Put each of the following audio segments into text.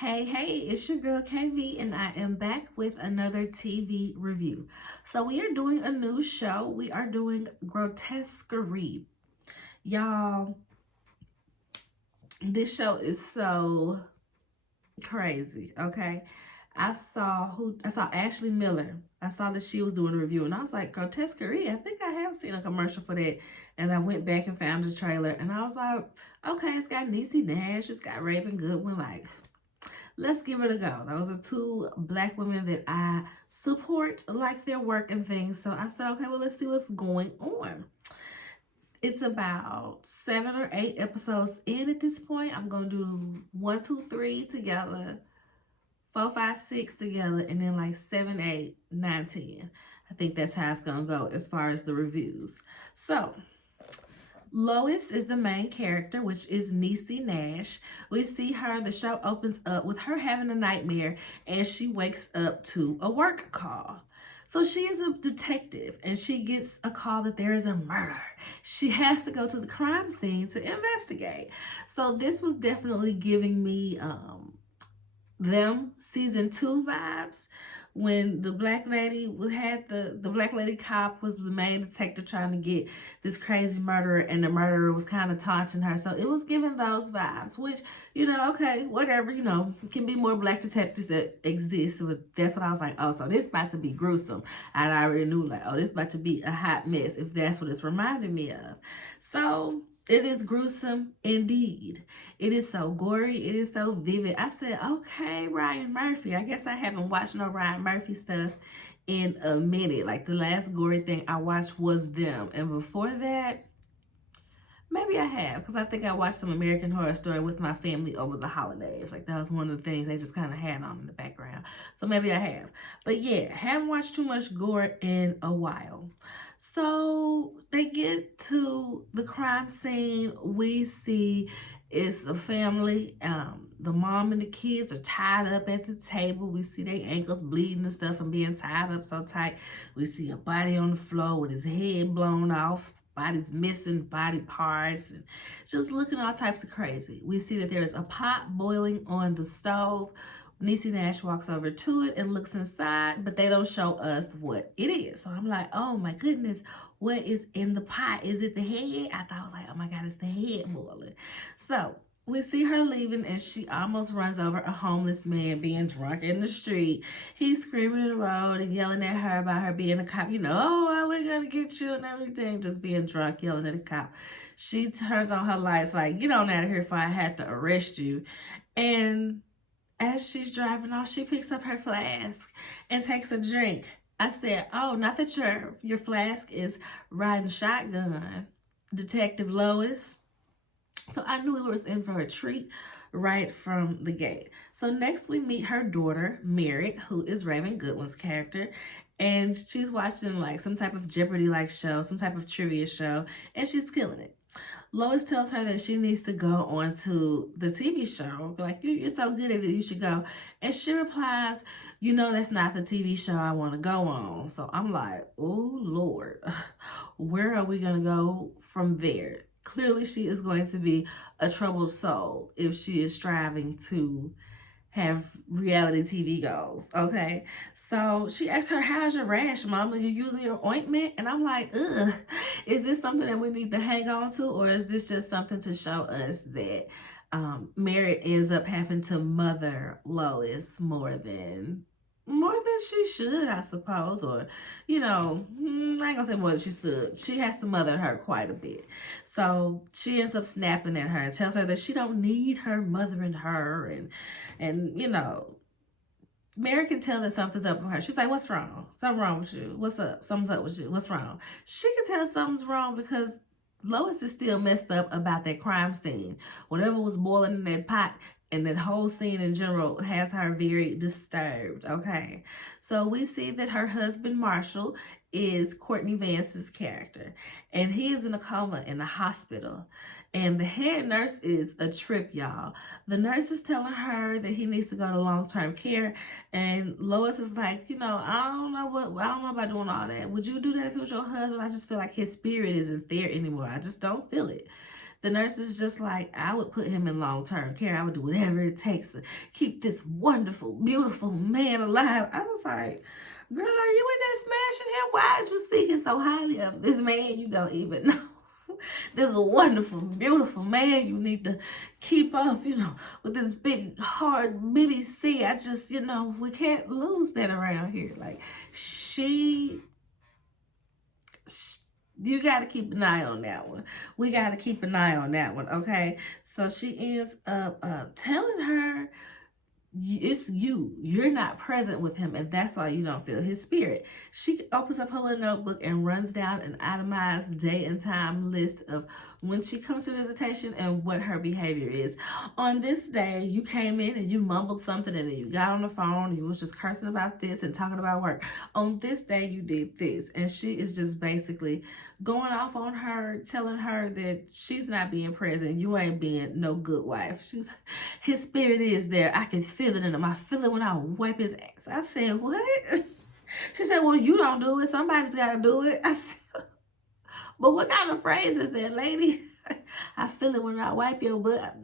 Hey, it's your girl KV, and I am back with another TV review. So, we are doing a new show. We are doing Grotesquerie. Y'all, this show is so crazy, okay? I saw Ashley Miller. I saw that she was doing a review, and I was like, Grotesquerie, I think I have seen a commercial for that. And I went back and found the trailer, and I was like, okay, it's got Niecy Nash, it's got Raven Goodwin, like, let's give it a go. Those are two black women that I support, like their work and things. So I said, okay, well, let's see what's going on. It's about 7 or 8 episodes in at this point. I'm going to do 1, 2, 3 together, 4, 5, 6 together, and then like 7, 8, 9, 10. I think that's how it's going to go as far as the reviews. So, Lois is the main character, which is Niecy Nash. We see her, the show opens up with her having a nightmare and she wakes up to a work call. So she is a detective and she gets a call that there is a murder. She has to go to the crime scene to investigate. So this was definitely giving me them season 2 vibes when the black lady had the black lady cop was the main detective trying to get this crazy murderer, and the murderer was kind of taunting her. So it was giving those vibes, which, okay, whatever, can be more black detectives that exist. But that's what I was like, oh, so this about to be gruesome. I already knew, like, oh, this about to be a hot mess, if that's what it's reminding me of. So it is gruesome indeed. It is so gory. It is so vivid. I said, okay, Ryan Murphy. I guess I haven't watched no Ryan Murphy stuff in a minute. Like the last gory thing I watched was them. And before that, maybe I have, because I think I watched some American Horror Story with my family over the holidays. Like that was one of the things they just kind of had on in the background. So maybe I have. But yeah, haven't watched too much gore in a while. So they get to the crime scene. We see it's a family. The mom and the kids are tied up at the table. We see their ankles bleeding and stuff and being tied up so tight. We see a body on the floor with his head blown off. Body's missing body parts and just looking all types of crazy. We see that there's a pot boiling on the stove. Niecy Nash walks over to it and looks inside, but they don't show us what it is. So I'm like, oh my goodness, what is in the pot? Is it the head? I was like, oh my God, it's the head boiling. So we see her leaving and she almost runs over a homeless man being drunk in the street. He's screaming in the road and yelling at her about her being a cop. Oh, we're going to get you and everything. Just being drunk, yelling at the cop. She turns on her lights like, get on out of here before I had to arrest you. And as she's driving off, she picks up her flask and takes a drink. I said, oh, not that your flask is riding shotgun, Detective Lois. So I knew we was in for a treat right from the gate. So next we meet her daughter, Merritt, who is Raven Goodwin's character. And she's watching like some type of Jeopardy-like show, some type of trivia show, and she's killing it. Lois tells her that she needs to go on to the TV show. Like, you're so good at it, you should go. And she replies, that's not the TV show I want to go on. So I'm like, oh, Lord, where are we going to go from there? Clearly, she is going to be a troubled soul if she is striving to have reality TV goals, okay? So she asked her, how's your rash, Mama? You using your ointment? And I'm like, ugh, is this something that we need to hang on to, or is this just something to show us that Merritt ends up having to mother Lois more than she should, I suppose, or, I ain't gonna say more than she should. She has to mother her quite a bit. So she ends up snapping at her and tells her that she don't need her mothering her, and Mary can tell that something's up with her. She's like, what's wrong? Something wrong with you. What's up? Something's up with you. What's wrong? She can tell something's wrong because Lois is still messed up about that crime scene. Whatever was boiling in that pot, and that whole scene in general has her very disturbed, okay? So we see that her husband, Marshall, is Courtney Vance's character. And he is in a coma in the hospital. And the head nurse is a trip, y'all. The nurse is telling her that he needs to go to long-term care. And Lois is like, I don't know about doing all that. Would you do that if it was your husband? I just feel like his spirit isn't there anymore. I just don't feel it. The nurse is just like, I would put him in long-term care. I would do whatever it takes to keep this wonderful, beautiful man alive. I was like, girl, are you in there smashing him? Why are you speaking so highly of this man you don't even know? This wonderful, beautiful man you need to keep up, with this big, hard BBC. I just, we can't lose that around here. Like, you got to keep an eye on that one. We got to keep an eye on that one, okay? So she ends up telling her, it's you. You're not present with him, and that's why you don't feel his spirit. She opens up her little notebook and runs down an itemized day and time list of when she comes to visitation and what her behavior is. On this day, you came in and you mumbled something, and then you got on the phone and you was just cursing about this and talking about work. On this day, you did this. And she is just basically going off on her, telling her that she's not being present. You ain't being no good wife. His spirit is there. I can feel it in him. I feel it when I wipe his ass. I said, what? She said, well, you don't do it. Somebody's got to do it. I said, but what kind of phrase is that, lady? I feel it when I wipe your butt.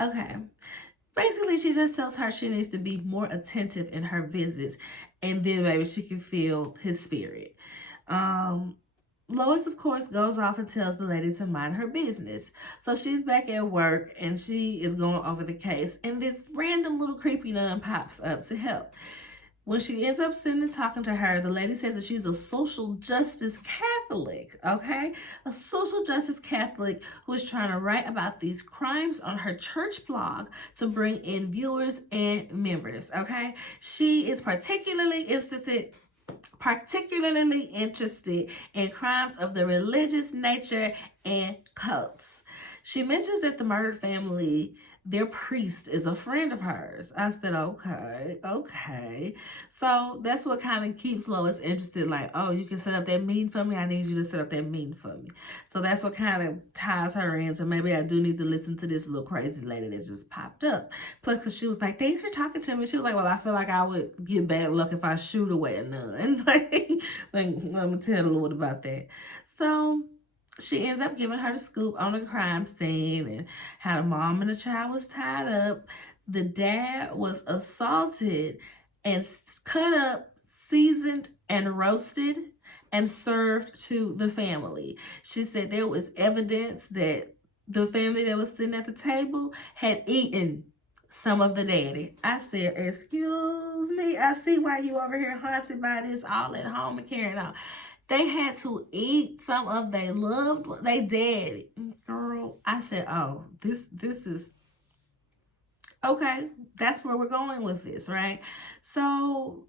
Okay. Basically, she just tells her she needs to be more attentive in her visits, and then maybe she can feel his spirit. Lois, of course, goes off and tells the lady to mind her business. So she's back at work and she is going over the case, and this random little creepy nun pops up to help. When she ends up sitting and talking to her, the lady says that she's a social justice Catholic, okay? A social justice Catholic who is trying to write about these crimes on her church blog to bring in viewers and members, okay? She is particularly interested in crimes of the religious nature and cults. She mentions that the murdered family, their priest, is a friend of hers. I said, okay. So that's what kind of keeps Lois interested. Like, oh, you can set up that meeting for me? I need you to set up that meeting for me. So that's what kind of ties her into, maybe I do need to listen to this little crazy lady that just popped up. Plus, because she was like, thanks for talking to me. She was like, well, I feel like I would get bad luck if I shoot away a nun. like, let me tell the Lord about that. So she ends up giving her the scoop on the crime scene and how the mom and the child was tied up. The dad was assaulted and cut up, seasoned, and roasted and served to the family. She said there was evidence that the family that was sitting at the table had eaten some of the daddy. I said, excuse me, I see why you over here haunted by this all at home and carrying on. They had to eat some of their loved one, they daddy. Girl, I said, oh, this is, okay, that's where we're going with this, right? So,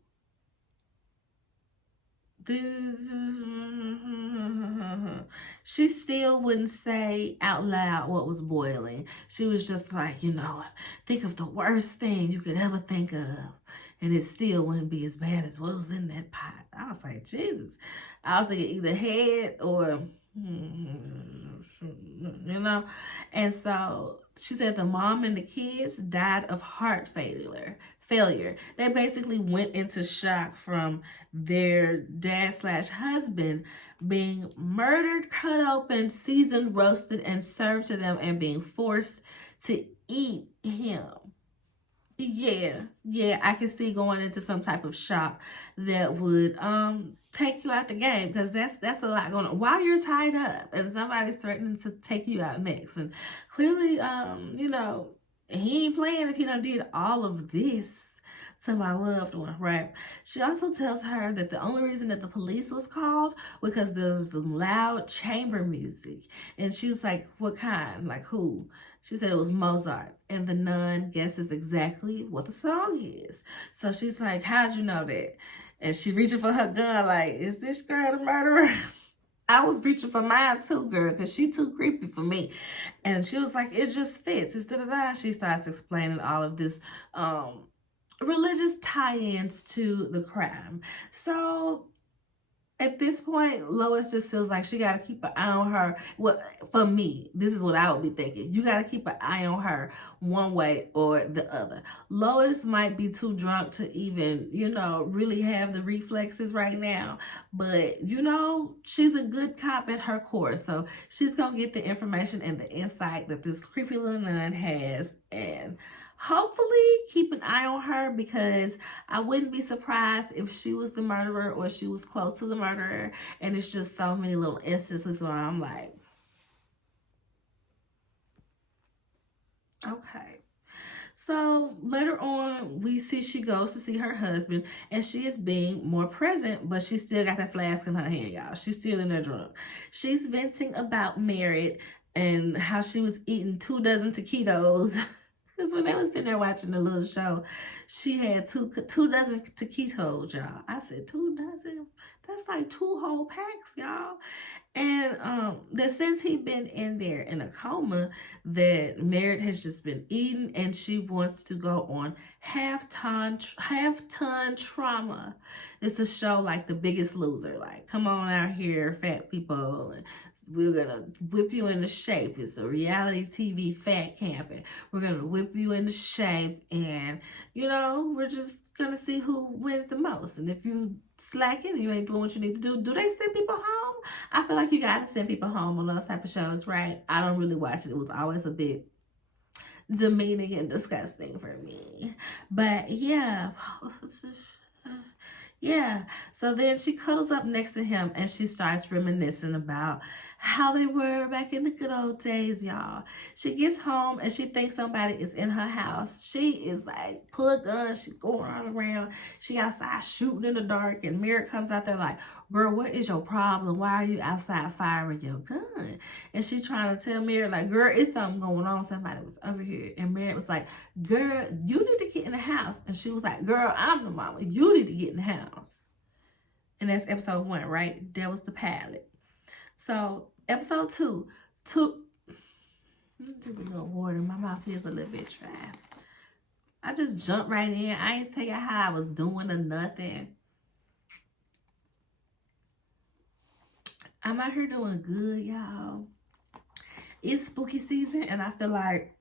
she still wouldn't say out loud what was boiling. She was just like, think of the worst thing you could ever think of, and it still wouldn't be as bad as what was in that pot. I was like, Jesus. I was thinking either head or, And so she said the mom and the kids died of heart failure. They basically went into shock from their dad/husband being murdered, cut open, seasoned, roasted, and served to them, and being forced to eat him. Yeah, I can see going into some type of shock that would take you out the game, because that's a lot going on while you're tied up and somebody's threatening to take you out next. And clearly, he ain't playing if he done did all of this to my loved one, right? She also tells her that the only reason that the police was called because there was some loud chamber music. And she was like, what kind? Like who? She said it was Mozart. And the nun guesses exactly what the song is. So she's like, how'd you know that? And she reaching for her gun like, is this girl the murderer? I was reaching for mine too, girl, because she too creepy for me. And she was like, it just fits. She starts explaining all of this religious tie-ins to the crime. So At this point, Lois just feels like she got to keep an eye on her. Well, for me, this is what I would be thinking. You got to keep an eye on her one way or the other. Lois might be too drunk to even, really have the reflexes right now. But, she's a good cop at her core. So she's going to get the information and the insight that this creepy little nun has. And hopefully keep an eye on her, because I wouldn't be surprised if she was the murderer or she was close to the murderer. And it's just so many little instances where I'm like, okay. So later on, we see she goes to see her husband, and she is being more present, but she still got that flask in her hand, y'all. She's still in there drunk. She's venting about Merritt and how she was eating 2 dozen taquitos. Because when they was sitting there watching the little show, she had two dozen taquitos, y'all. I said 2 dozen? That's like 2 whole packs, y'all. And that since he been in there in a coma, that Merritt has just been eating, and she wants to go on half-ton trauma. It's a show like The Biggest Loser. Like, come on out here, fat people, and we're gonna whip you into shape. It's a reality TV fat camping. We're gonna whip you into shape, and we're just gonna see who wins the most. And if you slacking, you ain't doing what you need to do. Do they send people home? I feel like you gotta send people home on those type of shows, right? I don't really watch it. It was always a bit demeaning and disgusting for me. But yeah. Yeah. So then she cuddles up next to him and she starts reminiscing about how they were back in the good old days, y'all. She gets home and she thinks somebody is in her house. She is like, pull a gun. She's going all around. She outside shooting in the dark, and Merritt comes out there like, girl, what is your problem? Why are you outside firing your gun? And she's trying to tell Merritt, like, girl, it's something going on. Somebody was over here. And Merritt was like, girl, you need to get in the house. And she was like, girl, I'm the mama. You need to get in the house. And that's episode 1, right? That was the pilot. So episode 2, let me drink a little water. My mouth is a little bit dry. I just jumped right in. I ain't tell you how I was doing or nothing. I'm out here doing good, y'all. It's spooky season, and I feel like,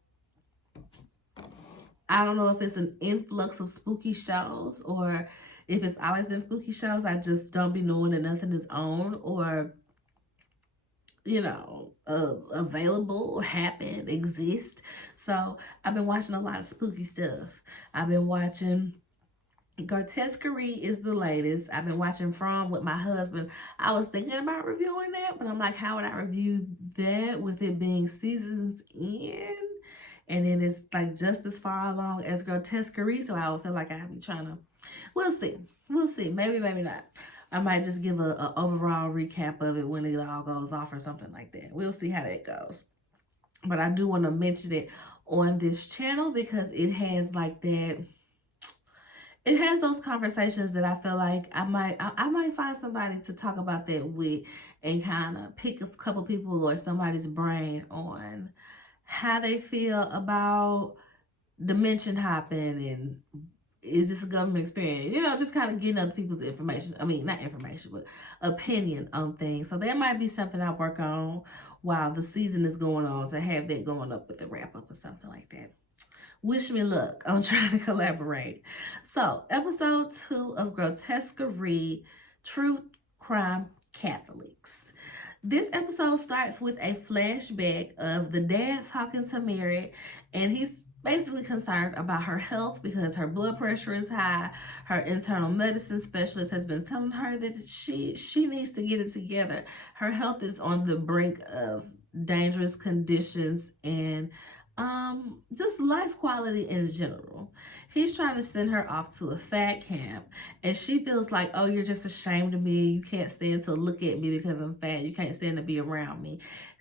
I don't know if it's an influx of spooky shows or if it's always been spooky shows. I just don't be knowing that nothing is on or, available or happen, exist. So I've been watching a lot of spooky stuff. I've been watching Grotesqurie is the latest. I've been watching From with my husband. I was thinking about reviewing that, but I'm like, how would I review that with it being seasons in? And then it's like just as far along as Grotesqurie, so I would feel like I'd be trying to, we'll see. Maybe not. I might just give a overall recap of it when it all goes off or something like that. We'll see how that goes. But I do want to mention it on this channel because it has like that. It has those conversations that I feel like I might find somebody to talk about that with, and kind of pick a couple people or somebody's brain on how they feel about dimension hopping, and is this a government experience? Just kind of getting other people's information. I mean, not information, but opinion on things. So that might be something I work on while the season is going on, to have that going up with the wrap up or something like that. Wish me luck. I'm trying to collaborate. So, episode 2 of Grotesquerie, True Crime Catholics. This episode starts with a flashback of the dad talking to Merritt, and he's basically concerned about her health because her blood pressure is high. Her internal medicine specialist has been telling her that she needs to get it together. Her health is on the brink of dangerous conditions and just life quality in general. He's trying to send her off to a fat camp, and she feels like, oh, you're just ashamed of me. You can't stand to look at me because I'm fat. You can't stand to be around me.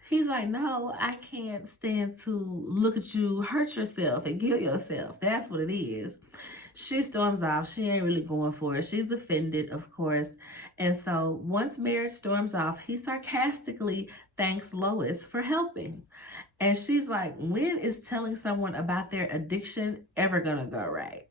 He's like, no, I can't stand to look at you hurt yourself and kill yourself. That's what it is. She storms off. She ain't really going for it. She's offended, of course. And so once Merritt storms off, he sarcastically thanks Lois for helping. And she's like, when is telling someone about their addiction ever gonna go right?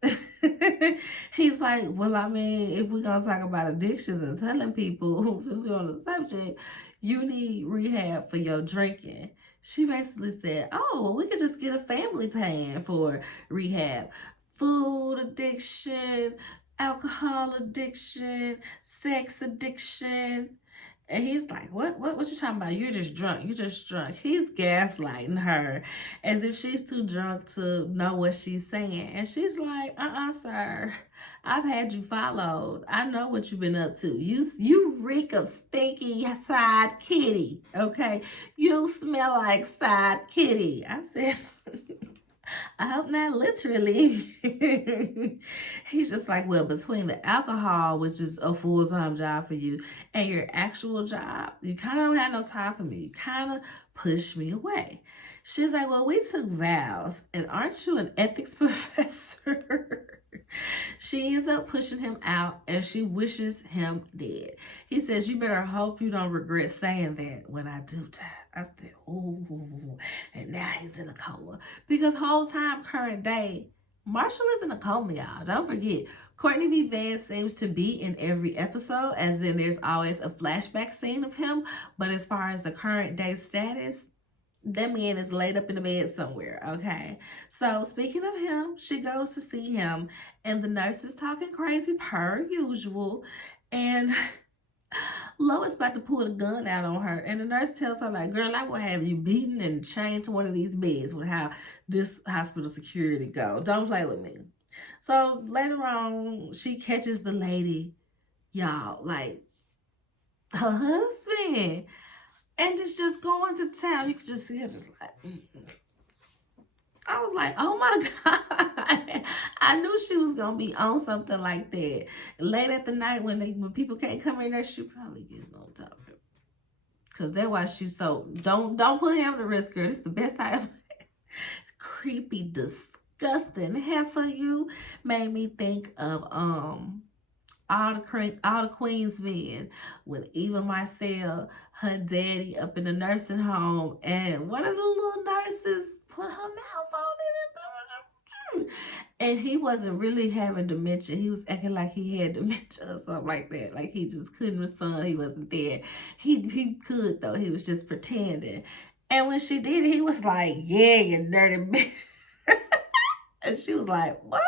He's like, well, I mean, if we're going to talk about addictions and telling people, since we're on the subject, you need rehab for your drinking. She basically said, oh, well, we could just get a family plan for rehab. Food addiction, alcohol addiction, sex addiction. And he's like, what you talking about? You're just drunk. You're just drunk. He's gaslighting her as if she's too drunk to know what she's saying. And she's like, sir. I've had you followed. I know what you've been up to. You reek of stinky side kitty. Okay? You smell like side kitty. I said, I hope not literally. He's just like, well, between the alcohol, which is a full-time job for you, and your actual job, you kind of don't have no time for me. You kind of push me away. She's like, well, we took vows, and aren't you an ethics professor? She ends up pushing him out, and she wishes him dead. He says, you better hope you don't regret saying that when I do die. I said, ooh, and now he's in a coma. Because whole time, current day, Marshall is in a coma, y'all. Don't forget, Courtney B. Vance seems to be in every episode, as in there's always a flashback scene of him. But as far as the current day status, that man is laid up in the bed somewhere, okay? So speaking of him, she goes to see him, and the nurse is talking crazy per usual, and Lois about to pull the gun out on her, and the nurse tells her, like, girl, I will have you beaten and chained to one of these beds with how this hospital security go. Don't play with me. So later on, she catches the lady, y'all, like, her husband, and it's just going to town. You could just see her just like, I was like, oh my God. I knew she was going to be on something like that. Late at the night when people can't come in there, she probably getting on top of it. Because that's why she's so, don't put him to risk, girl. It's the best I ever had. Creepy, disgusting. Half of you made me think of all the Queen's men, with Eva Marcel, her daddy up in the nursing home, and one of the little nurses put her mouth on it, and he wasn't really having dementia. He was acting like he had dementia or something like that. Like he just couldn't respond. He wasn't there. He could though. He was just pretending. And when she did, he was like, "Yeah, you dirty bitch," and she was like, "What?"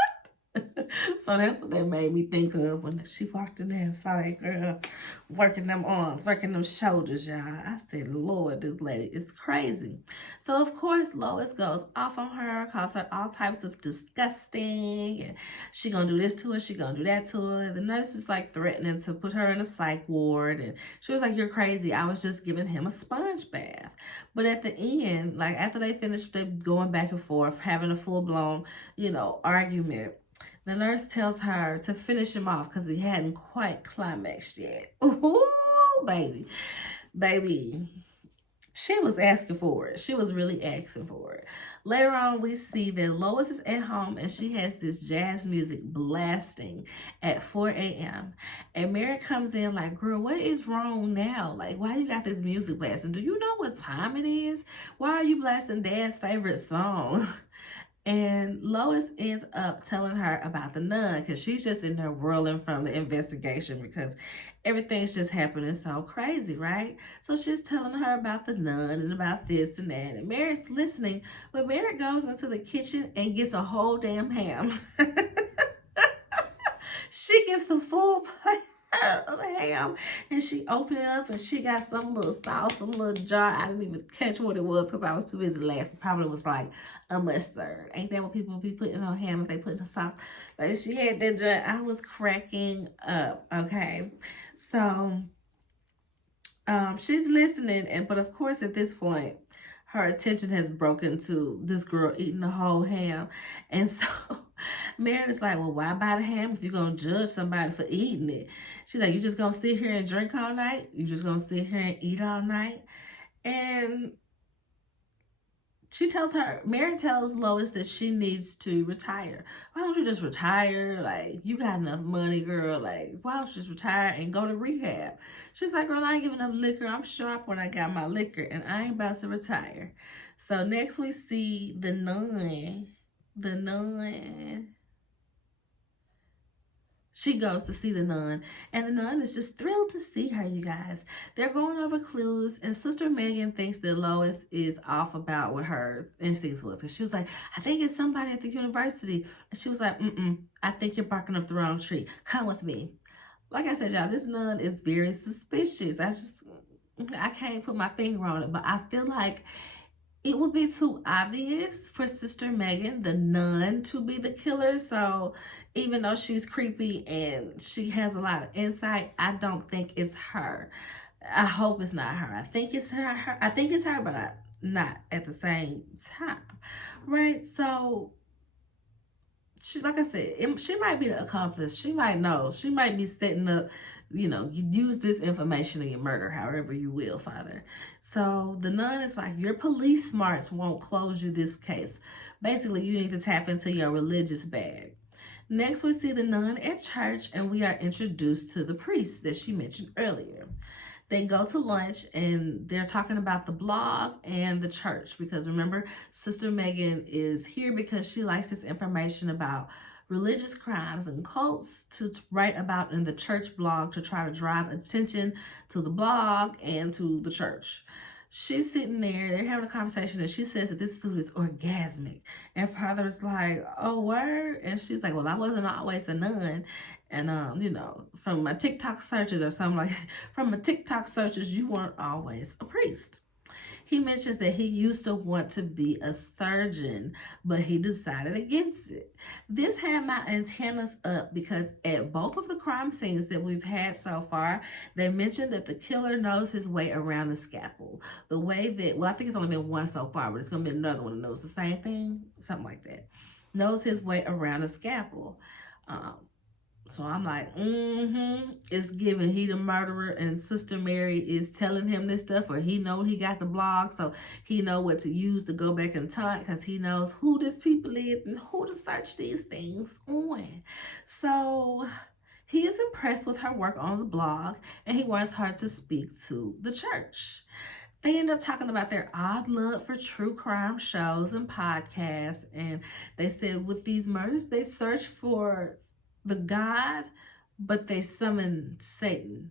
So that's what that made me think of when she walked in there and saw that girl working them arms, working them shoulders, y'all. I said, Lord, this lady is crazy. So, of course, Lois goes off on her, calls her all types of disgusting, and she gonna do this to her, she gonna do that to her. The nurse is like threatening to put her in a psych ward, and she was like, you're crazy. I was just giving him a sponge bath. But at the end, like after they finished, they going back and forth, having a full-blown, argument. The nurse tells her to finish him off because he hadn't quite climaxed yet. Ooh, baby. Baby. She was asking for it. She was really asking for it. Later on, we see that Lois is at home and she has this jazz music blasting at 4 a.m. And Mary comes in like, girl, what is wrong now? Like, why you got this music blasting? Do you know what time it is? Why are you blasting Dad's favorite song? And Lois ends up telling her about the nun because she's just in there whirling from the investigation because everything's just happening so crazy, right? So she's telling her about the nun and about this and that. And Mary's listening, but Mary goes into the kitchen and gets a whole damn ham. She gets the full plate of ham and she opened it up and she got some little sauce, some little jar. I didn't even catch what it was because I was too busy laughing. Probably was like a mustard. Ain't that what people be putting on ham if they put in the sauce? But she had that jar. I was cracking up. Okay, so she's listening, but of course at this point her attention has broken to this girl eating the whole ham, and so Meredith's like, well, why buy the ham if you're gonna judge somebody for eating it? She's like, you just gonna sit here and drink all night? You just gonna sit here and eat all night? And Mary tells Lois that she needs to retire. Why don't you just retire? Like, you got enough money, girl. Like, why don't you just retire and go to rehab? She's like, girl, I ain't giving up liquor. I'm sharp when I got my liquor, and I ain't about to retire. So next we see the nun. The nun. She goes to see the nun, and the nun is just thrilled to see her, you guys. They're going over clues, and Sister Megan thinks that Lois is off about what her instincts was. Because she was like, I think it's somebody at the university. And she was like, I think you're barking up the wrong tree. Come with me. Like I said, y'all, this nun is very suspicious. I can't put my finger on it, but I feel like it would be too obvious for Sister Megan, the nun, to be the killer. So even though she's creepy and she has a lot of insight, I don't think it's her. I hope it's not her. I think it's her. I think it's her, but not at the same time. Right? So she, like I said, she might be the accomplice. She might know. She might be setting up, use this information in your murder, however you will, Father. So the nun is like, your police smarts won't close you this case. Basically, you need to tap into your religious bag. Next, we see the nun at church, and we are introduced to the priest that she mentioned earlier. They go to lunch and they're talking about the blog and the church, because remember, Sister Megan is here because she likes this information about religious crimes and cults to write about in the church blog to try to drive attention to the blog and to the church. She's sitting there, they're having a conversation, and she says that this food is orgasmic. And Father's like, oh, word? And she's like, well, I wasn't always a nun. And, from my TikTok searches or something like that, from my TikTok searches, you weren't always a priest. He mentions that he used to want to be a surgeon, but he decided against it. This had my antennas up because at both of the crime scenes that we've had so far, they mentioned that the killer knows his way around the scalpel. The way that, I think it's only been one so far, but it's going to be another one that knows the same thing, something like that. Knows his way around the scalpel. So I'm like, it's given he the murderer, and Sister Mary is telling him this stuff, or he know he got the blog, so he know what to use to go back and talk, because he knows who this people is and who to search these things on. So he is impressed with her work on the blog, and he wants her to speak to the church. They end up talking about their odd love for true crime shows and podcasts, and they said with these murders, they search for the God, but they summon Satan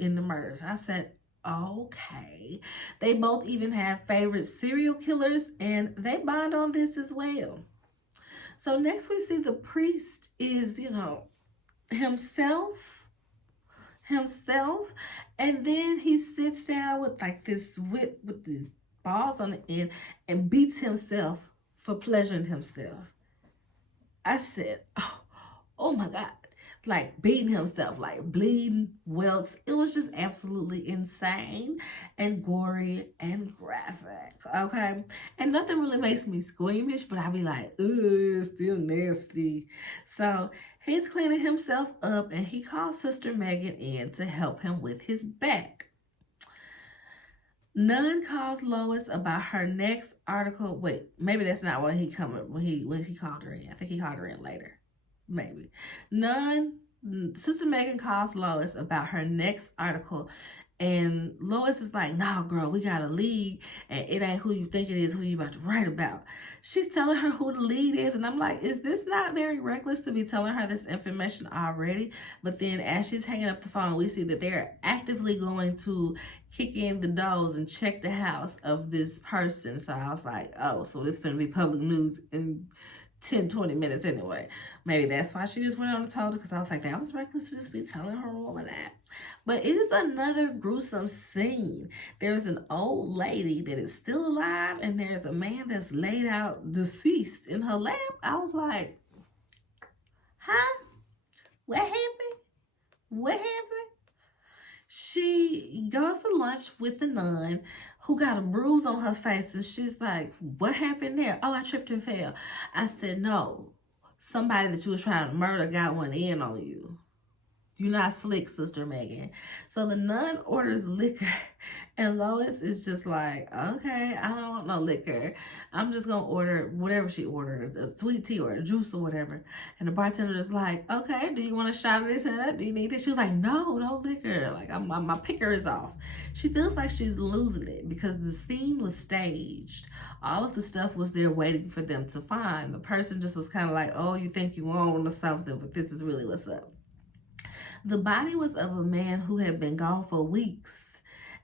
in the murders. I said, okay. They both even have favorite serial killers, and they bond on this as well. So next we see the priest is, himself, and then he sits down with like this whip with these balls on the end and beats himself for pleasuring himself. I said, oh my God, like beating himself, like bleeding, welts. It was just absolutely insane and gory and graphic, okay? And nothing really makes me squeamish, but I be like, ooh, still nasty. So he's cleaning himself up, and he calls Sister Megan in to help him with his back. Nun calls Lois about her next article. Wait, maybe that's not when he called her in. I think he called her in later. Maybe. Sister Megan calls Lois about her next article, and Lois is like, no, girl, we got a lead, and it ain't who you think it is, who you about to write about. She's telling her who the lead is, and I'm like, is this not very reckless to be telling her this information already? But then as she's hanging up the phone, we see that they're actively going to kick in the doors and check the house of this person. So I was like, oh, so this is going to be public news in 10-20 minutes anyway. Maybe that's why she just went on and told her, because I was like, that was reckless to just be telling her all of that. But it is another gruesome scene. There's an old lady that is still alive, and there's a man that's laid out deceased in her lap. I was like, huh? What happened? What happened? She goes to lunch with the nun who got a bruise on her face, and she's like, what happened there? Oh, I tripped and fell. I said, no, somebody that you was trying to murder got one in on you. You're not slick, Sister Megan. So the nun orders liquor, and Lois is just like, okay, I don't want no liquor. I'm just going to order whatever she ordered, a sweet tea or a juice or whatever. And the bartender is like, okay, do you want a shot of this? Do you need this? She was like, no liquor. Like, my picker is off. She feels like she's losing it because the scene was staged. All of the stuff was there waiting for them to find. The person just was kind of like, oh, you think you own or something, but this is really what's up. The body was of a man who had been gone for weeks,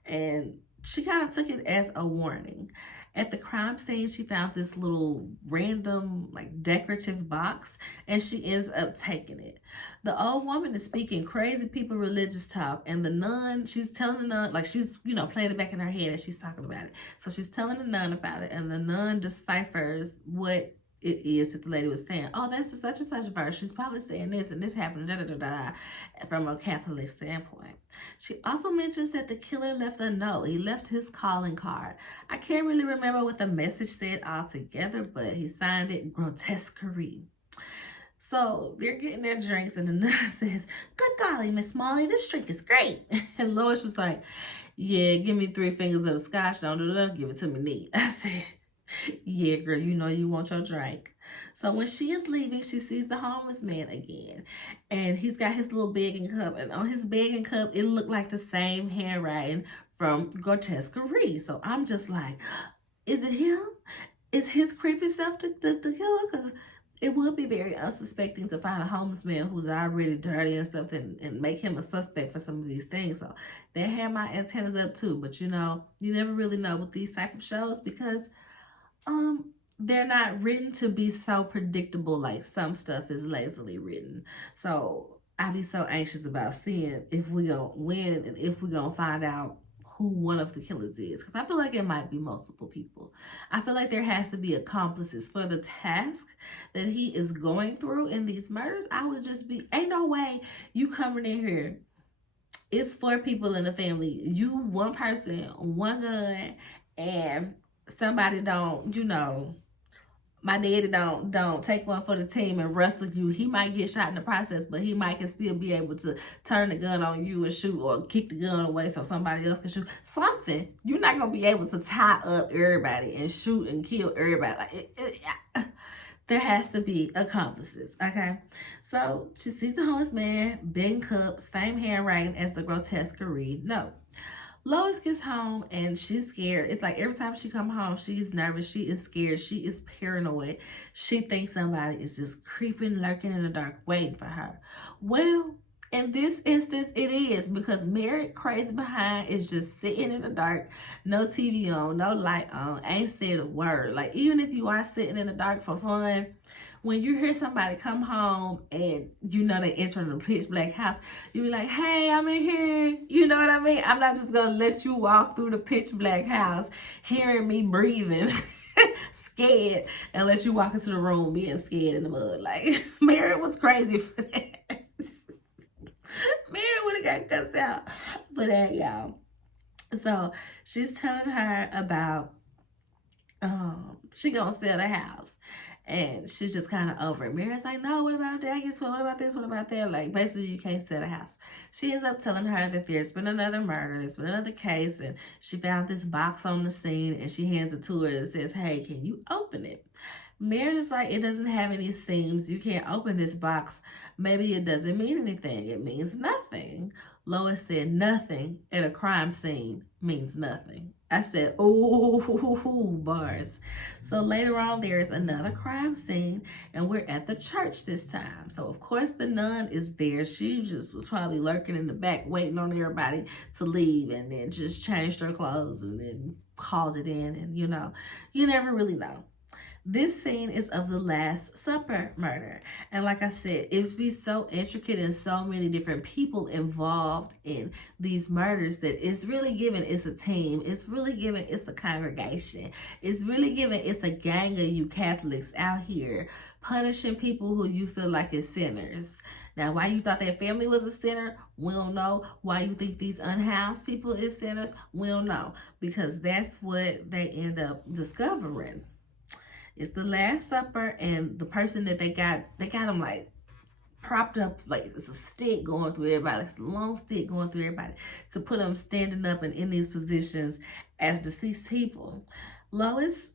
and she kind of took it as a warning. At the crime scene, she found this little random, like decorative box, and she ends up taking it. The old woman is speaking crazy people religious talk, and the nun, she's telling the nun, like she's, playing it back in her head as she's talking about it. So she's telling the nun about it, and the nun deciphers what it is that the lady was saying. Oh, that's such and such verse. She's probably saying this and this happened, da da da da, from a Catholic standpoint. She also mentions that the killer left a note. He left his calling card. I can't really remember what the message said altogether, but he signed it Grotesquerie. So they're getting their drinks, and the nurse says, "Good golly, Miss Molly, this drink is great." And Lois was like, "Yeah, give me 3 fingers of the scotch. Don't do that. Give it to me neat." I said, "Yeah, girl, you know you want your drink." So when she is leaving, she sees the homeless man again. And he's got his little begging cup. And on his begging cup, it looked like the same handwriting from Grotesquerie. So I'm just like, is it him? Is his creepy self the killer? Because it would be very unsuspecting to find a homeless man who's already dirty and stuff and make him a suspect for some of these things. So they had my antennas up too. But you never really know with these type of shows because they're not written to be so predictable like some stuff is lazily written. So I be so anxious about seeing if we gonna win and if we gonna find out who one of the killers is, because I feel like it might be multiple people. I feel like there has to be accomplices for the task that he is going through in these murders. I would just be, ain't no way you coming in here. It's 4 people in the family. You, one person, one gun, and somebody don't, my daddy don't take one for the team and wrestle you. He might get shot in the process, but he might can still be able to turn the gun on you and shoot, or kick the gun away so somebody else can shoot. Something. You're not gonna be able to tie up everybody and shoot and kill everybody. Like there has to be accomplices, okay? So she sees the homeless man, Ben Cup, same handwriting as the Grotesquerie note. Lois gets home and she's scared. It's like every time she come home, she's nervous. She is scared. She is paranoid. She thinks somebody is just creeping, lurking in the dark, waiting for her. Well, in this instance, it is, because Mary, crazy behind, is just sitting in the dark, no TV on, no light on, ain't said a word. Like, even if you are sitting in the dark for fun, when you hear somebody come home and they enter in a pitch black house, you be like, "Hey, I'm in here." You know what I mean? I'm not just gonna let you walk through the pitch black house hearing me breathing scared, and let you walk into the room being scared in the mud. Like, Mary was crazy for that. Mary would have got cussed out for that, y'all. So she's telling her about she gonna sell the house. And she's just kind of over it. Mary's like, "No, what about Daggy's? What about this? What about that?" Like, basically, you can't sell the house. She ends up telling her that there's been another murder, there's been another case, and she found this box on the scene, and she hands it to her and says, "Hey, can you open it?" Mary's like, "It doesn't have any seams. You can't open this box. Maybe it doesn't mean anything. It means nothing." Lois said, "Nothing at a crime scene means nothing." I said, "Oh, bars." So later on, there is another crime scene, and we're at the church this time. So, of course, the nun is there. She just was probably lurking in the back, waiting on everybody to leave, and then just changed her clothes and then called it in. And, you never really know. This scene is of the Last Supper murder. And like I said, it'd be so intricate and so many different people involved in these murders that it's really given it's a team. It's really given it's a congregation. It's really given it's a gang of you Catholics out here punishing people who you feel like is sinners. Now, why you thought that family was a sinner, we don't know. Why you think these unhoused people is sinners, we don't know. Because that's what they end up discovering. It's the Last Supper, and the person that they got them like propped up, like it's a stick going through everybody. It's a long stick going through everybody to put them standing up and in these positions as deceased people. Lois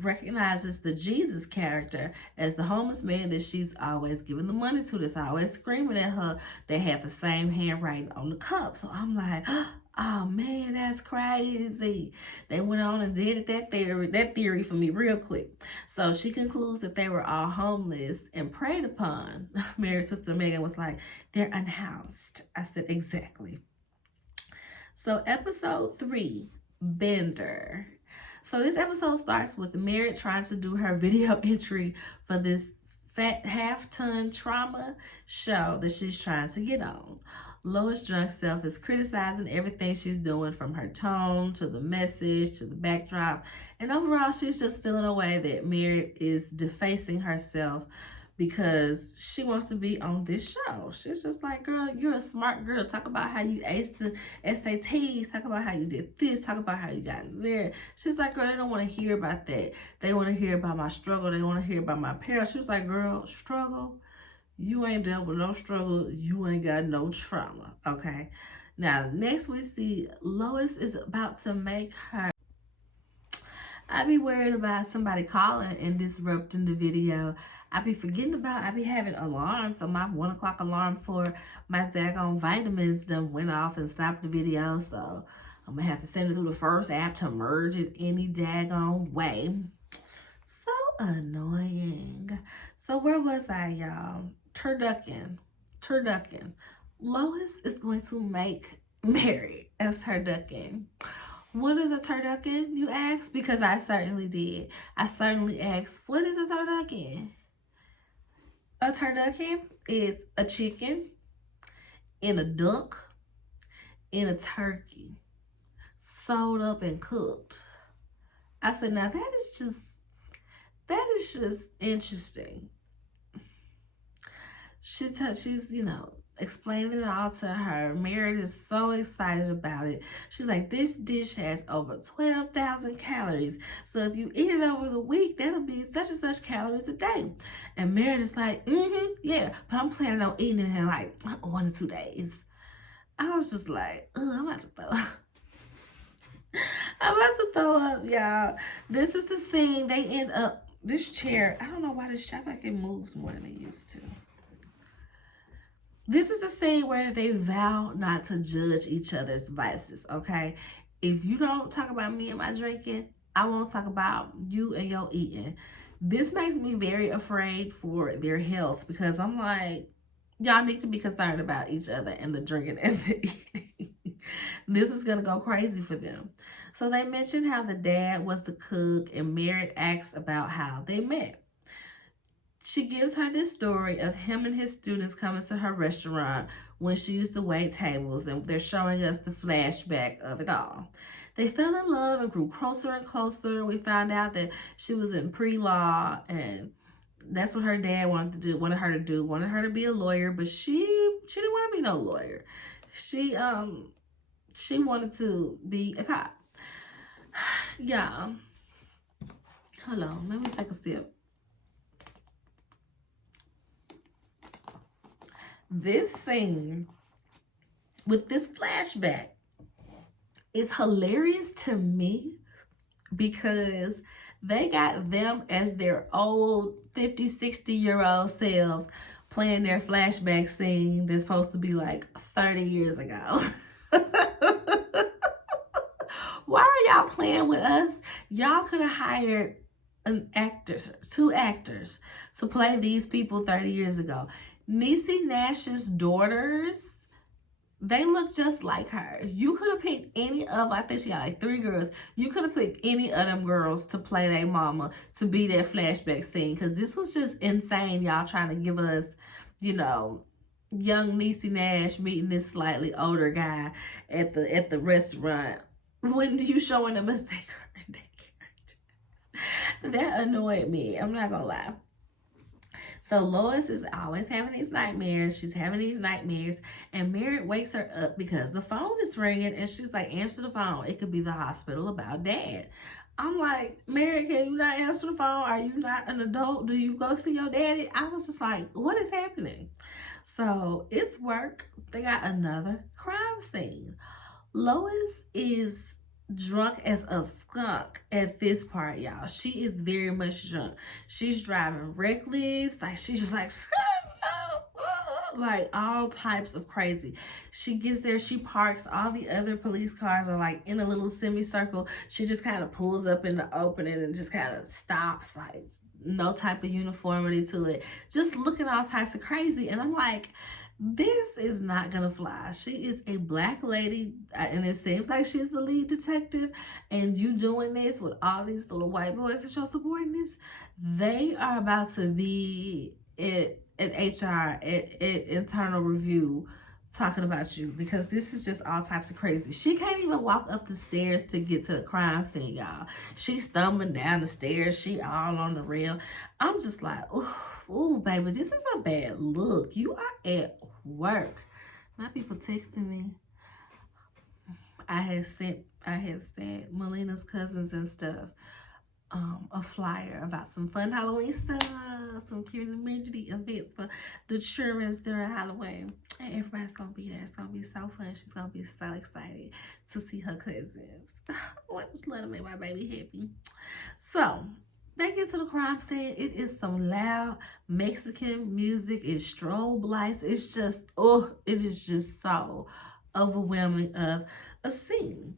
recognizes the Jesus character as the homeless man that she's always giving the money to, that's always screaming at her. They had the same handwriting on the cup. So I'm like, Oh man, that's crazy. They went on and did that theory for me real quick. So she concludes that they were all homeless and preyed upon. Mary's sister Megan was like, they're unhoused. I said, exactly. So episode 3, Bender. So this episode starts with Mary trying to do her video entry for this fat half-ton trauma show that she's trying to get on. Lois' drunk self is criticizing everything she's doing, from her tone to the message to the backdrop. And overall, she's just feeling a way that Mary is defacing herself because she wants to be on this show. She's just like, girl, you're a smart girl. Talk about how you aced the SATs. Talk about how you did this. Talk about how you got there. She's like, girl, they don't want to hear about that. They want to hear about my struggle. They want to hear about my parents. She was like, girl, struggle? You ain't dealt with no struggle. You ain't got no trauma, okay? Now, next we see Lois is about to make her... I be worried about somebody calling and disrupting the video. I be having alarms. So my 1 o'clock alarm for my daggone vitamins done went off and stopped the video. So I'm going to have to send it through the first app to merge it any daggone way. So annoying. So where was I, y'all? Turducken. Lois is going to make Mary a turducken. What is a turducken, you ask? Because I certainly did. I certainly asked, what is a turducken? A turducken is a chicken and a duck and a turkey sewed up and cooked. I said, now that is just interesting. She's, explaining it all to her. Mary is so excited about it. She's like, this dish has over 12,000 calories. So if you eat it over the week, that'll be such and such calories a day. And Mary is like, yeah, but I'm planning on eating it in like 1 or 2 days. I was just like, I'm about to throw up. I'm about to throw up, y'all. This is the scene. They end up, this chair, I don't know why this chair, like it moves more than it used to. This is the scene where they vow not to judge each other's vices, okay? If you don't talk about me and my drinking, I won't talk about you and your eating. This makes me very afraid for their health because I'm like, y'all need to be concerned about each other and the drinking and the eating. This is going to go crazy for them. So they mentioned how the dad was the cook and Merritt asks about how they met. She gives her this story of him and his students coming to her restaurant when she used to wait tables, and they're showing us the flashback of it all. They fell in love and grew closer and closer. We found out that she was in pre-law, and that's what her dad wanted her to be a lawyer, but she didn't want to be no lawyer. She wanted to be a cop. Yeah. Hold on, let me take a sip. This scene with this flashback is hilarious to me because they got them as their old 50, 60-year-old selves playing their flashback scene that's supposed to be like 30 years ago. Why are y'all playing with us? Y'all could have hired two actors to play these people 30 years ago. Niecy Nash's daughters, they look just like her. You could have picked any of, I think she got like 3 girls. You could have picked any of them girls to play their mama to be that flashback scene. Because this was just insane, y'all trying to give us, young Niecy Nash meeting this slightly older guy at the restaurant. When you showing them as their characters. That annoyed me. I'm not gonna lie. So Lois is always having these nightmares. She's having these nightmares. And Merritt wakes her up because the phone is ringing. And she's like, answer the phone. It could be the hospital about Dad. I'm like, Merritt, can you not answer the phone? Are you not an adult? Do you go see your daddy? I was just like, what is happening? So it's work. They got another crime scene. Lois is drunk as a skunk at this part, y'all. She is very much drunk. She's driving reckless, like she's just like like all types of crazy. She gets there, she parks, all the other police cars are like in a little semicircle. She just kind of pulls up in the opening and just kind of stops, like no type of uniformity to it, just looking all types of crazy. And I'm like, this is not gonna fly. She is a black lady, and it seems like she's the lead detective, and you doing this with all these little white boys as your subordinates. They are about to be at HR, at internal review, talking about you, because this is just all types of crazy. She can't even walk up the stairs to get to the crime scene, y'all. She's stumbling down the stairs. She all on the rail. I'm just like, ooh, baby, this is a bad look. You are at work. Now people texting me. I had sent Melina's cousins and stuff a flyer about some fun Halloween stuff, some community events for the children during Halloween. And everybody's gonna be there. It's gonna be so fun. She's gonna be so excited to see her cousins. I just let her make my baby happy. So they get to the crime scene. It is some loud Mexican music. It's strobe lights. It's just, it is just so overwhelming of a scene.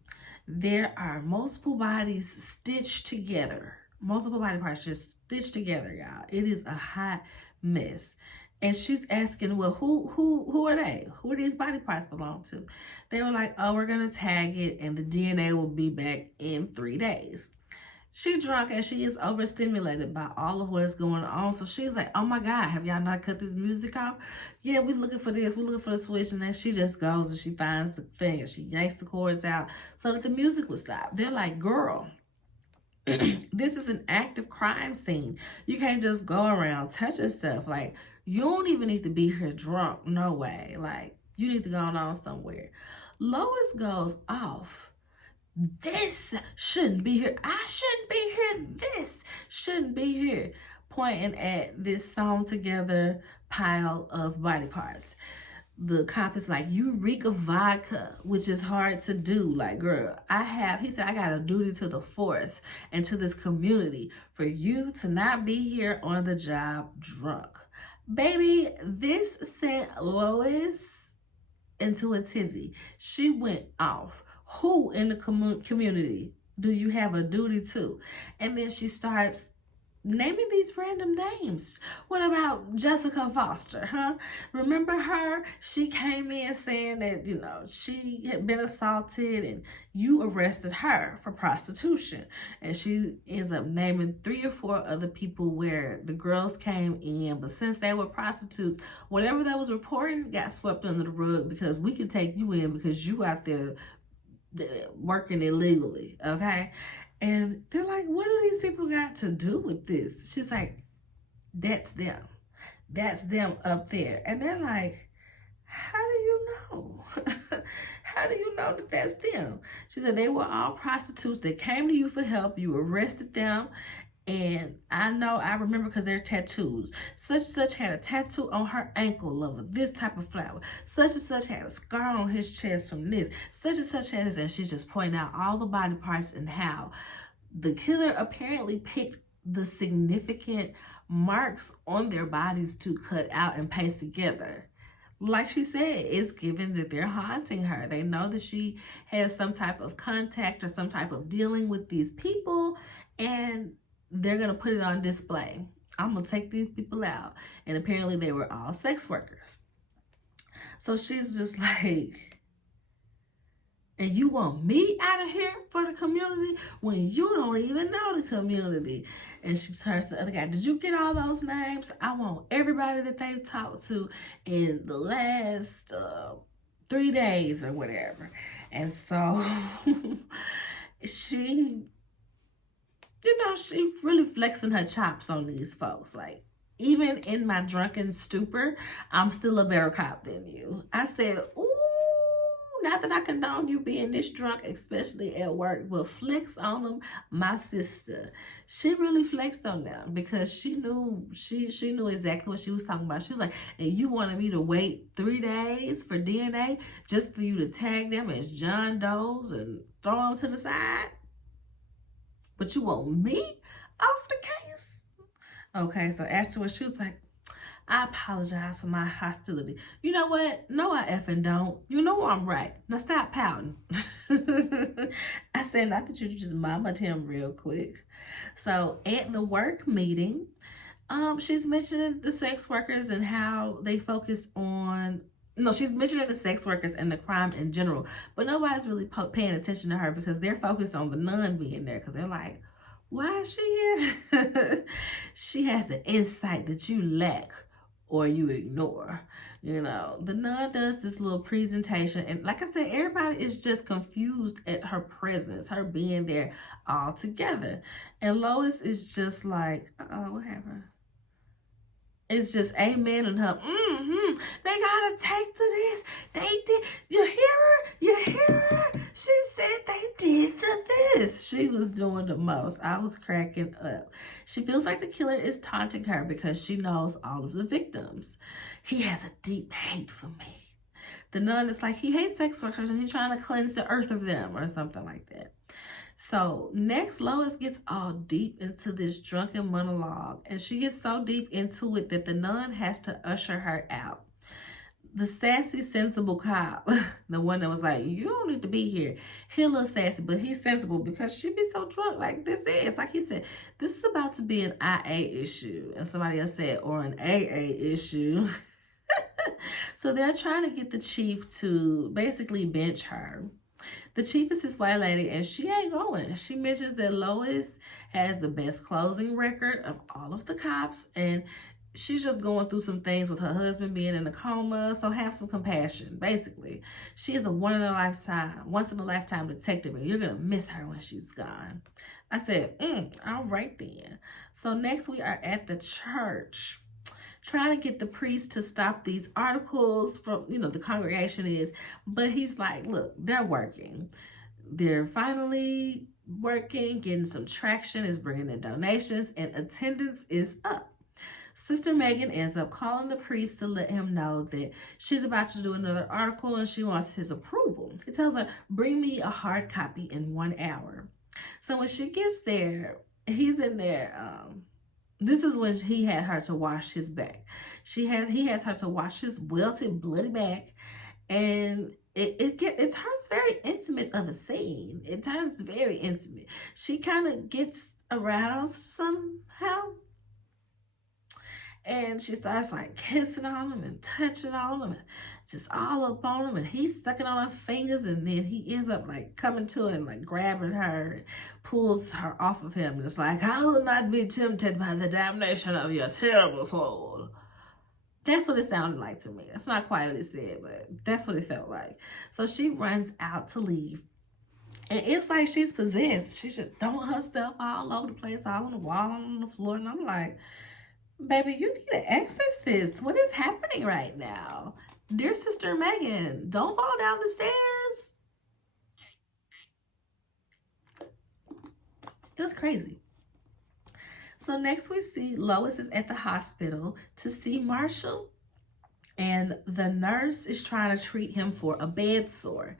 There are multiple bodies stitched together. Multiple body parts just stitched together, y'all. It is a hot mess. And she's asking, well, who are they? Who do these body parts belong to? They were like, oh, we're going to tag it and the DNA will be back in 3 days. She drunk and she is overstimulated by all of what is going on. So she's like, oh my God, have y'all not cut this music off? Yeah, we're looking for this. We're looking for the switch. And then she just goes and she finds the thing and she yanks the cords out so that the music would stop. They're like, girl, this is an active crime scene. You can't just go around touching stuff. Like, you don't even need to be here drunk. No way. Like, you need to go on somewhere. Lois goes off. This shouldn't be here. I shouldn't be here. This shouldn't be here. Pointing at this sewn together pile of body parts. The cop is like, you reek of vodka, which is hard to do. Like, girl, he said, I got a duty to the force and to this community for you to not be here on the job drunk. Baby, this sent Lois into a tizzy. She went off. Who in the community do you have a duty to? And then she starts naming these random names. What about Jessica Foster, huh? Remember her? She came in saying that, she had been assaulted and you arrested her for prostitution. And she ends up naming 3 or 4 other people where the girls came in, but since they were prostitutes, whatever that was reporting got swept under the rug because we can take you in because you out there working illegally, okay? And they're like, what do these people got to do with this? She's like, that's them. That's them up there. And they're like, how do you know? How do you know that that's them? She said, they were all prostitutes that came to you for help. You arrested them. And I remember because they're tattoos. Such and such had a tattoo on her ankle of this type of flower. Such and such had a scar on his chest from this. Such and such has, and she's just pointing out all the body parts and how the killer apparently picked the significant marks on their bodies to cut out and paste together. Like she said, it's given that they're haunting her. They know that she has some type of contact or some type of dealing with these people, and they're going to put it on display. I'm going to take these people out. And apparently they were all sex workers. So she's just like, and you want me out of here for the community when you don't even know the community? And she turns to the other guy, did you get all those names? I want everybody that they've talked to in the last 3 days or whatever. And so she really flexing her chops on these folks. Like, even in my drunken stupor, I'm still a better cop than you. I said, ooh, not that I condone you being this drunk, especially at work, but flex on them, my sister. She really flexed on them because she knew exactly what she was talking about. She was like, and you wanted me to wait 3 days for DNA just for you to tag them as John Doe's and throw them to the side? But you want me off the case? Okay, so afterwards she was like, I apologize for my hostility. You know what? No, I effing don't. You know I'm right. Now stop pouting. I said, not that you just mamaed him real quick. So at the work meeting, she's mentioning the sex workers and how they focus on. No, she's mentioning the sex workers and the crime in general, but nobody's really paying attention to her because they're focused on the nun being there because they're like, why is she here? She has the insight that you lack or you ignore. You know, the nun does this little presentation, and like I said, everybody is just confused at her presence, her being there all together. And Lois is just like, what happened? It's just amen and her, they gotta take to this. They did, you hear her? You hear her? She said they did to this. She was doing the most. I was cracking up. She feels like the killer is taunting her because she knows all of the victims. He has a deep hate for me. The nun is like, he hates sex workers and he's trying to cleanse the earth of them or something like that. So next, Lois gets all deep into this drunken monologue, and she gets so deep into it that the nun has to usher her out. The sassy, sensible cop, the one that was like, you don't need to be here. He a little sassy, but he's sensible because she be so drunk. Like this is, like he said, this is about to be an IA issue. And somebody else said, or an AA issue. So they're trying to get the chief to basically bench her. The chief is this white lady, and she ain't going. She mentions that Lois has the best closing record of all of the cops, and she's just going through some things with her husband being in a coma, so have some compassion, basically. She is a once in a lifetime detective, and you're going to miss her when she's gone. I said, all right then. So next we are at the church, trying to get the priest to stop these articles from, the congregation is, but he's like, look, they're working. They're finally working, getting some traction, is bringing in donations, and attendance is up. Sister Megan ends up calling the priest to let him know that she's about to do another article and she wants his approval. He tells her, bring me a hard copy in 1 hour. So when she gets there, he's in there, this is when he had her to wash his back. He has her to wash his welted, bloody back, and it turns very intimate of a scene. It turns very intimate. She kind of gets aroused somehow, and she starts like kissing on him and touching on him and just all up on him, and he's sucking on her fingers, and then he ends up like coming to her and like grabbing her and pulls her off of him, and it's like, I will not be tempted by the damnation of your terrible soul. That's what it sounded like to me. That's not quite what it said, but that's what it felt like. So she runs out to leave, and it's like she's possessed. She's just throwing her stuff all over the place, all on the wall, on the floor, and I'm like, baby, you need an exorcist. What is happening right now? Dear Sister Megan, don't fall down the stairs. It was crazy. So next we see Lois is at the hospital to see Marshall, and the nurse is trying to treat him for a bed sore.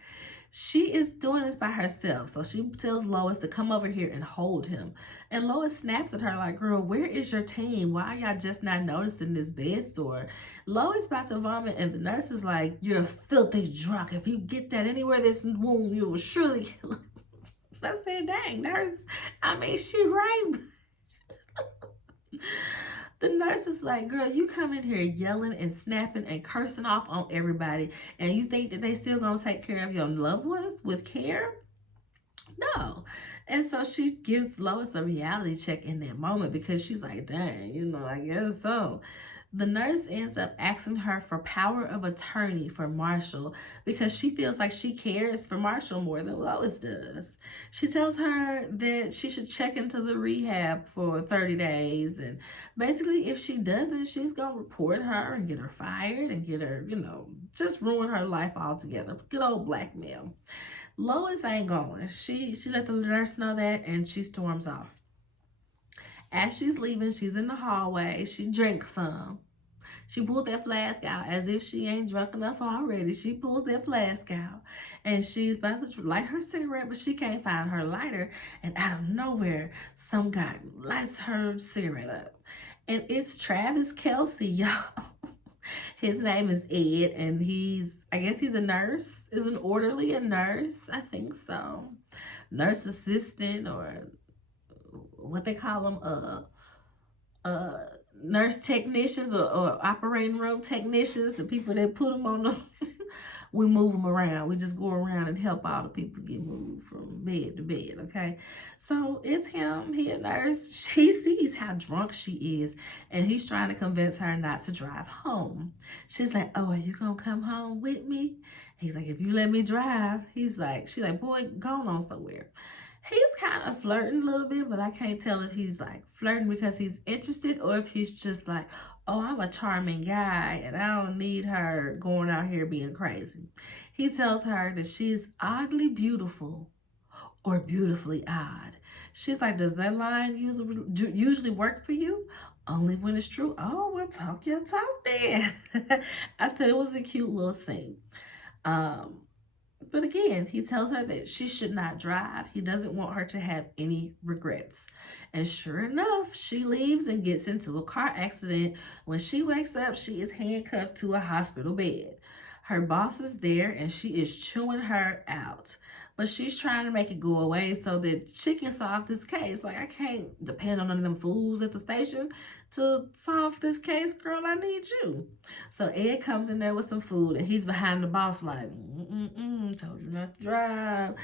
She is doing this by herself, so she tells Lois to come over here and hold him. And Lois snaps at her like, girl, where is your team? Why are y'all just not noticing this bed sore? Lois about to vomit, and the nurse is like, you're a filthy drunk. If you get that anywhere this wound, you will surely kill him. I said, dang, nurse. I mean, she right. The nurse is like, girl, you come in here yelling and snapping and cursing off on everybody, and you think that they still gonna take care of your loved ones with care? No. And so she gives Lois a reality check in that moment because she's like, dang, I guess so. The nurse ends up asking her for power of attorney for Marshall because she feels like she cares for Marshall more than Lois does. She tells her that she should check into the rehab for 30 days. And basically, if she doesn't, she's going to report her and get her fired and get her, just ruin her life altogether. Good old blackmail. Lois ain't going. She let the nurse know that, and she storms off. As she's leaving, she's in the hallway. She drinks some. She pulled that flask out as if she ain't drunk enough already. She pulls that flask out, and she's about to light her cigarette, but she can't find her lighter. And out of nowhere, some guy lights her cigarette up. And it's Travis Kelce, y'all. His name is Ed, and I guess he's a nurse. Is an orderly a nurse? I think so. Nurse assistant, or what they call them, nurse technicians, or operating room technicians, the people that put them on the we move them around. We just go around and help all the people get moved from bed to bed, okay? So it's him, he a nurse. She sees how drunk she is, and he's trying to convince her not to drive home. She's like, oh, are you gonna come home with me? He's like, if you let me drive. She's like, boy, go on somewhere. He's kind of flirting a little bit, but I can't tell if he's like flirting because he's interested or if he's just like, oh, I'm a charming guy and I don't need her going out here being crazy. He tells her that she's oddly beautiful or beautifully odd. She's like, does that line usually work for you? Only when it's true. Oh, well, talk your talk then. I said it was a cute little scene. But again, he tells her that she should not drive. He doesn't want her to have any regrets. And sure enough, she leaves and gets into a car accident. When she wakes up, she is handcuffed to a hospital bed. Her boss is there and she is chewing her out. But she's trying to make it go away so that she can solve this case. Like, I can't depend on none of them fools at the station to solve this case, girl. I need you. So Ed comes in there with some food and he's behind the boss like, told you not to drive.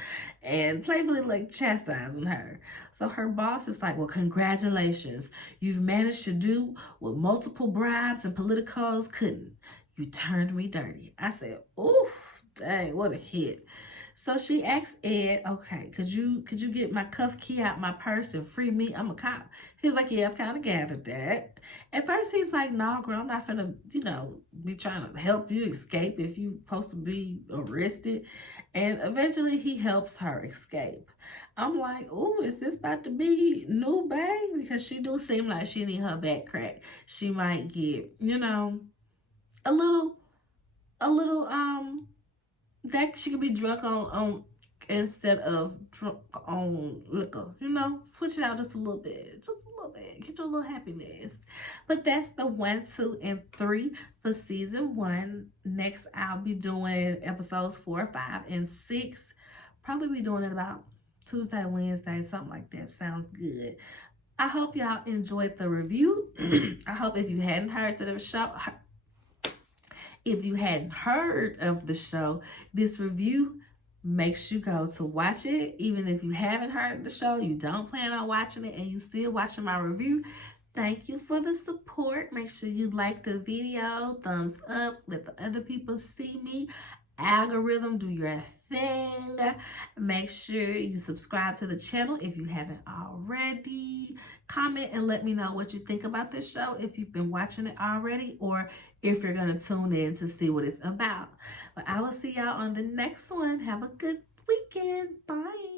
And playfully like chastising her. So her boss is like, well, congratulations. You've managed to do what multiple bribes and politicos couldn't. You turned me dirty. I said, oof, dang, what a hit. So she asks Ed, okay, could you get my cuff key out my purse and free me? I'm a cop. He's like, yeah, I've kind of gathered that. At first he's like, no, girl, I'm not finna, be trying to help you escape if you supposed to be arrested. And eventually he helps her escape. I'm like, oh, is this about to be new, babe? Because she do seem like she need her back crack. She might get, a little, that she could be drunk on instead of drunk on liquor, switch it out just a little bit, get your little happiness. But that's the 1, 2, and 3 for season 1. Next I'll be doing episodes 4, 5, and 6. Probably be doing it about Tuesday, Wednesday, something like that. Sounds good. I hope y'all enjoyed the review. I hope if you hadn't heard of the show, of the show, this review makes you go to watch it. Even if you haven't heard the show, you don't plan on watching it, and you still watching my review, thank you for the support. Make sure you like the video, thumbs up, let the other people see me. Algorithm, do your thing. Make sure you subscribe to the channel if you haven't already. Comment and let me know what you think about this show, if you've been watching it already or if you're going to tune in to see what it's about. But I will see y'all on the next one. Have a good weekend. Bye.